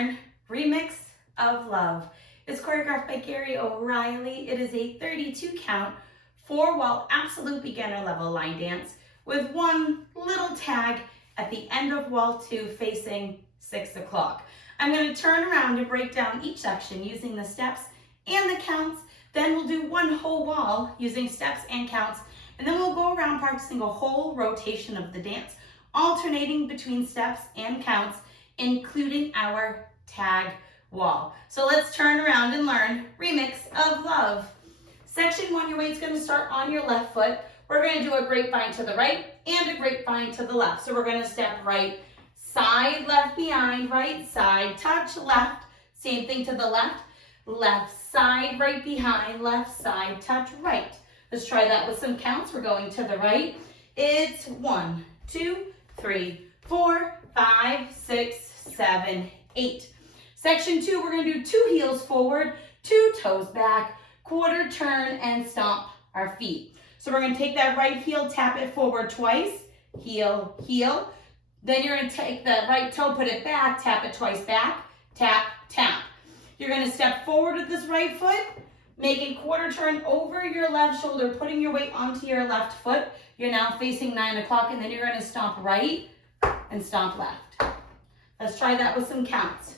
learn Remix of Love. It's choreographed by Gary O'Reilly. It is a 32 count, 4-wall absolute beginner level line dance with one little tag at the end of wall 2 facing 6 o'clock. I'm going to turn around and break down each section using the steps and the counts. Then we'll do one whole wall using steps and counts. And then we'll go around practicing a whole rotation of the dance, alternating between steps and counts, including our tag wall. So let's turn around and learn Remix of Love. Section 1, your weight's going to start on your left foot. We're going to do a grapevine to the right and a grapevine to the left. So we're going to step right, side, left, behind, right, side, touch, left. Same thing to the left, left side, right, behind, left side, touch, right. Let's try that with some counts. We're going to the right. It's 1, 2, 3, 4, 5, 6, 7, 8. Section 2, we're going to do 2 heels forward, 2 toes back, quarter turn, and stomp our feet. So we're going to take that right heel, tap it forward twice, heel, heel. Then you're going to take the right toe, put it back, tap it twice back, tap, tap. You're going to step forward with this right foot, make a quarter turn over your left shoulder, putting your weight onto your left foot. You're now facing 9 o'clock, and then you're going to stomp right and stomp left. Let's try that with some counts.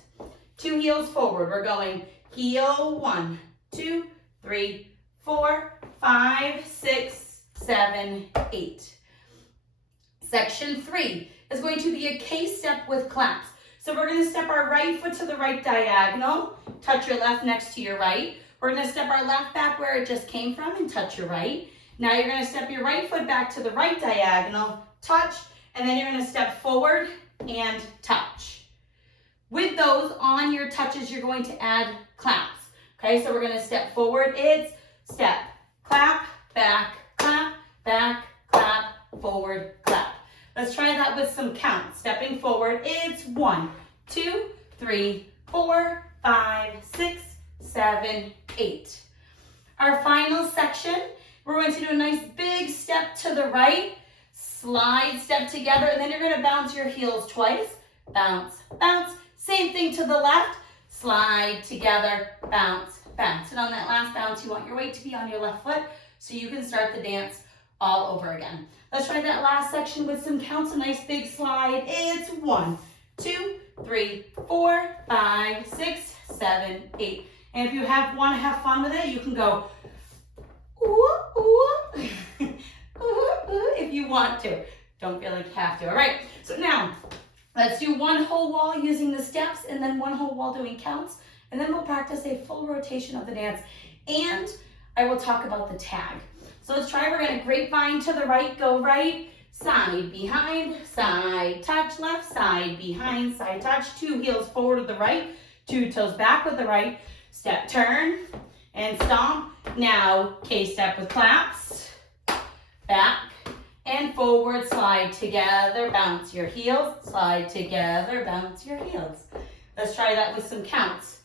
2 heels forward. We're going heel, 1, 2, 3, 4, 5, 6, 7, 8. Section 3 is going to be a K-step with claps. So we're going to step our right foot to the right diagonal, touch your left next to your right. We're going to step our left back where it just came from and touch your right. Now you're going to step your right foot back to the right diagonal, touch, and then you're going to step forward and touch. With those on your touches, you're going to add claps. Okay, so we're going to step forward. It's step, clap, back, clap, forward, clap. Let's try that with some counts. Stepping forward, it's 1, 2, 3, 4, 5, 6, 7, 8. Our final section, we're going to do a nice big step to the right, slide, step together, and then you're going to bounce your heels twice. Bounce, bounce. Same thing to the left, slide together, bounce, bounce. And on that last bounce, you want your weight to be on your left foot so you can start the dance all over again. Let's try that last section with some counts, a nice big slide. It's 1, 2, 3, 4, 5, 6, 7, 8. And if you want to have fun with it, you can go ooh, ooh, ooh, ooh, if you want to. Don't feel like you have to. All right, so now let's do one whole wall using the steps and then one whole wall doing counts. And then we'll practice a full rotation of the dance. And I will talk about the tag. So let's try. We're going to grapevine to the right, go right, side, behind, side, touch, left, side, behind, side, touch. 2 heels forward with the right, 2 toes back with the right. Step, turn, and stomp. Now, K-step with claps. Back and forward, slide together, bounce your heels. Slide together, bounce your heels. Let's try that with some counts.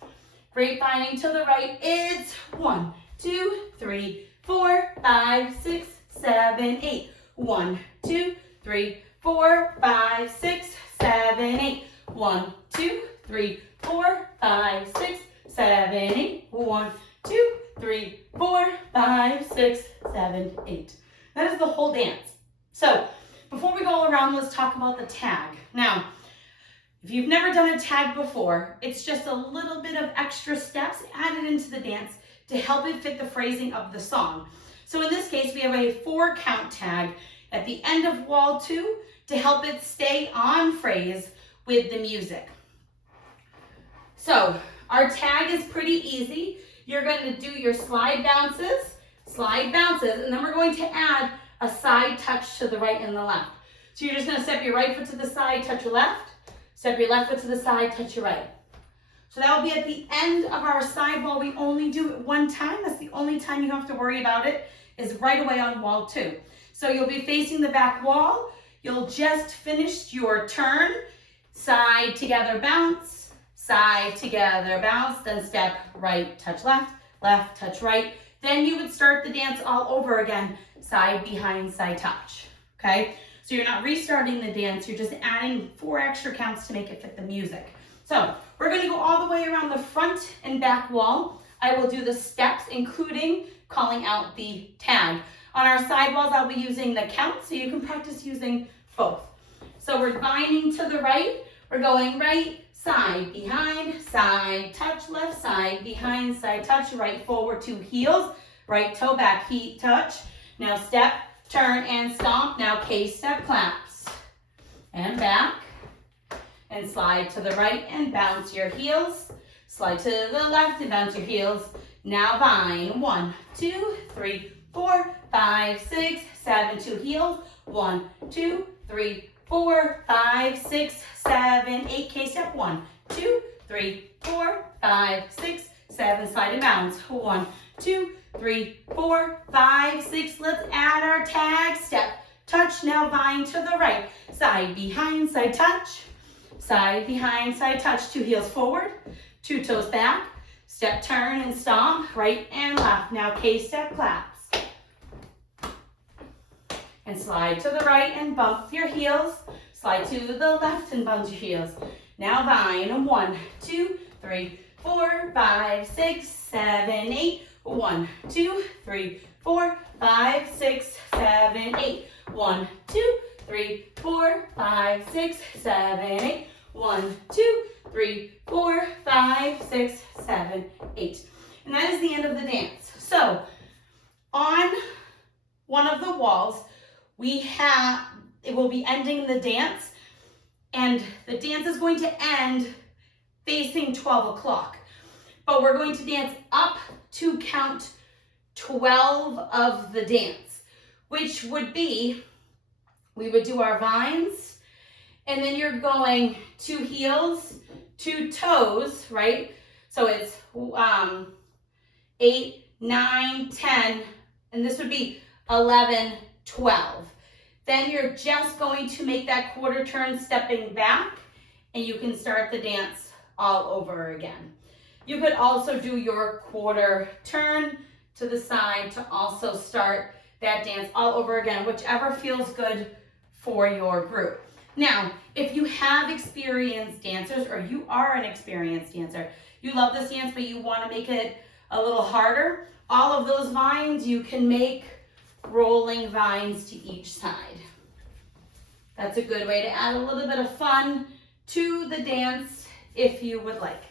Grapevining to the right, it's 1, 2, 3, 4, 5, 6, 7, 8. 1, 2, 3, 4, 5, 6, 7, 8. 1, 2, 3, 4, 5, 6, 7, 8. 1, 2, 3, 4, 5, 6, 7, 8. That is the whole dance. So before we go around, let's talk about the tag. Now, if you've never done a tag before, it's just a little bit of extra steps added into the dance to help it fit the phrasing of the song. So in this case, we have a 4 count tag at the end of wall 2 to help it stay on phrase with the music. So our tag is pretty easy. You're going to do your slide bounces, and then we're going to add a side touch to the right and the left. So you're just going to step your right foot to the side, touch your left, step your left foot to the side, touch your right. So that will be at the end of our side wall. We only do it one time. That's the only time you have to worry about it, is right away on wall 2. So you'll be facing the back wall. You'll just finish your turn, side together bounce, side together bounce, then step right, touch left, left, touch right. Then you would start the dance all over again, side, behind, side, touch, okay? So you're not restarting the dance, you're just adding 4 extra counts to make it fit the music. So we're gonna go way around the front and back wall, I will do the steps, including calling out the tag. On our side walls, I'll be using the count, so you can practice using both. So we're binding to the right. We're going right, side, behind, side, touch, left, side, behind, side, touch, right, forward, 2 heels, right toe back, heat, touch. Now step, turn, and stomp. Now K-step claps. And back. And slide to the right and bounce your heels. Slide to the left and bounce your heels. Now bind. 1, 2, 3, 4, 5, 6, 7, 2 heels. 1, 2, 3, 4, 5, 6, 7, 8. K-step. 1, 2, 3, 4, 5, 6, 7. Slide and bounce. 1, 2, 3, 4, 5, 6. Let's add our tag. Step, touch. Now bind to the right. Side, behind, side, touch. Side, behind, side, touch. 2 heels forward, 2 toes back. Step, turn, and stomp. Right and left. Now K-step claps. And slide to the right and bump your heels. Slide to the left and bump your heels. Now bind. 1, 2, 3, 4, 5, 6, 7, 8. 1, 2, 3, 4, 5, 6, 7, 8. 1, 2, 3, 4, 5, 6, 7, 8. 1, 2, 3, 4, 5, 6, 7, 8. And that is the end of the dance. So on one of the walls, it will be ending the dance, and the dance is going to end facing 12 o'clock. But we're going to dance up to count 12 of the dance, which would be, we would do our vines, and then you're going 2 heels, 2 toes, right? So it's 8, 9, 10, and this would be 11, 12. Then you're just going to make that quarter turn stepping back, and you can start the dance all over again. You could also do your quarter turn to the side to also start that dance all over again, whichever feels good for your group. Now, if you have experienced dancers, or you are an experienced dancer, you love this dance, but you want to make it a little harder, all of those vines, you can make rolling vines to each side. That's a good way to add a little bit of fun to the dance if you would like.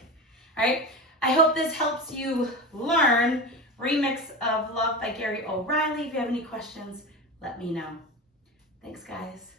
All right, I hope this helps you learn Remix of Love by Gary O'Reilly. If you have any questions, let me know. Thanks, guys.